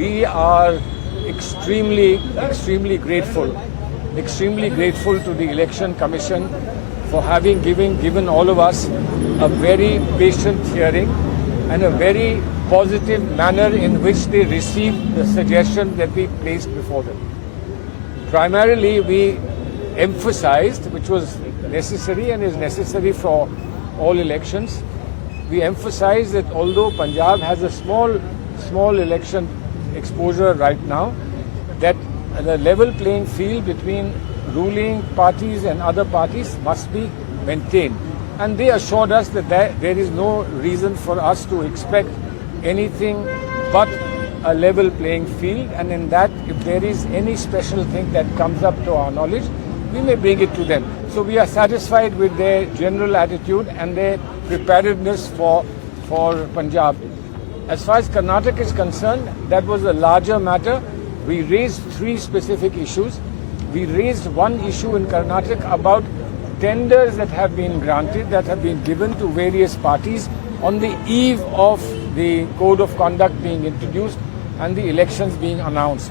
we are extremely grateful to the Election Commission for having given all of us a very patient hearing and a very positive manner in which they received the suggestions that we placed before them. Primarily, we emphasized, which was necessary and is necessary for all elections, we emphasized that although Punjab has a small election exposure right now, that the level playing field between ruling parties and other parties must be maintained. And they assured us that there is no reason for us to expect anything but a level playing field, and in that, if there is any special thing that comes up to our knowledge, we may bring it to them. So we are satisfied with their general attitude and their preparedness for Punjab. As far as Karnataka is concerned, that was a larger matter. We raised 3 specific issues. We raised one issue in Karnataka about tenders that have been granted, that have been given to various parties on the eve of the Code of Conduct being introduced and the elections being announced.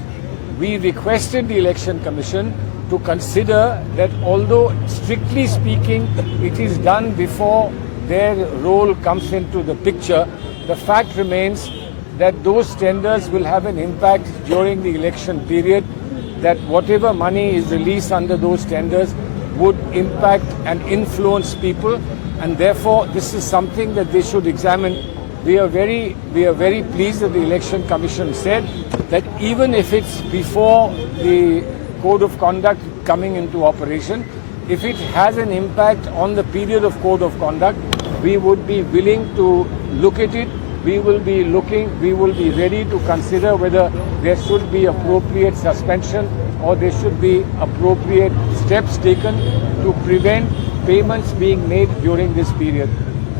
We requested the Election Commission to consider that although strictly speaking it is done before their role comes into the picture, the fact remains that those tenders will have an impact during the election period, that whatever money is released under those tenders would impact and influence people, and therefore this is something that they should examine. We are very pleased that the Election Commission said that even if it's before the Code of Conduct coming into operation, if it has an impact on the period of Code of Conduct, we would be willing to look at it. We will be ready to consider whether there should be appropriate suspension or there should be appropriate steps taken to prevent payments being made during this period.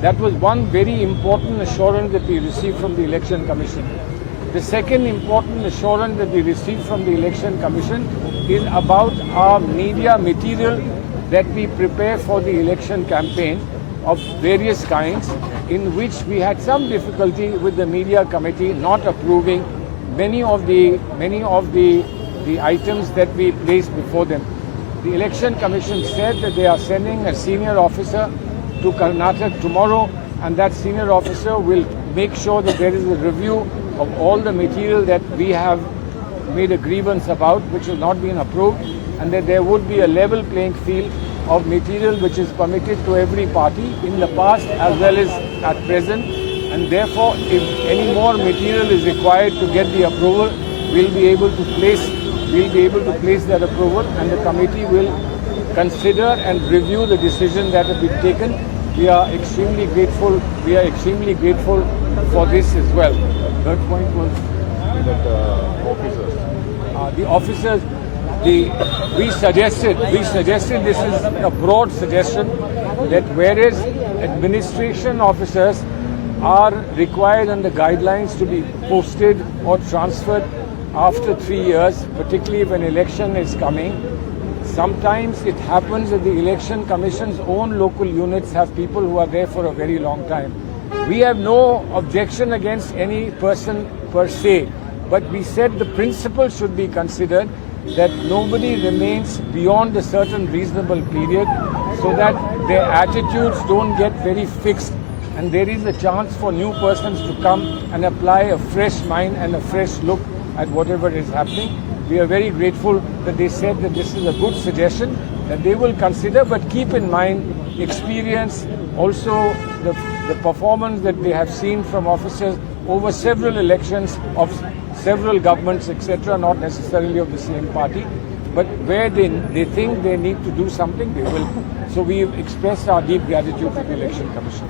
That was one very important assurance that we received from the Election Commission. The second important assurance that we received from the Election Commission is about our media material that we prepare for the election campaign of various kinds, in which we had some difficulty with the media committee not approving many of the items that we placed before them. The Election Commission said that they are sending a senior officer to Karnataka tomorrow, and that senior officer will make sure that there is a review of all the material that we have made a grievance about, which has not been approved, and that there would be a level playing field of material which is permitted to every party in the past as well as at present, and therefore if any more material is required to get the approval, we'll be able to place that approval, and the committee will consider and review the decision that has been taken. We are extremely grateful for this as well. Third point was the officers. We suggested this is a broad suggestion, that whereas administration officers are required under guidelines to be posted or transferred after 3 years, particularly if an election is coming, sometimes it happens that the Election Commission's own local units have people who are there for a very long time. We have no objection against any person per se, but we said the principle should be considered, that nobody remains beyond a certain reasonable period, so that their attitudes don't get very fixed and there is a chance for new persons to come and apply a fresh mind and a fresh look at whatever is happening. We are very grateful that they said that this is a good suggestion that they will consider, but keep in mind experience, also the performance that they have seen from officers over several elections of several governments, etc., not necessarily of the same party, but where they think they need to do something, they will. So we express our deep gratitude to the Election Commission.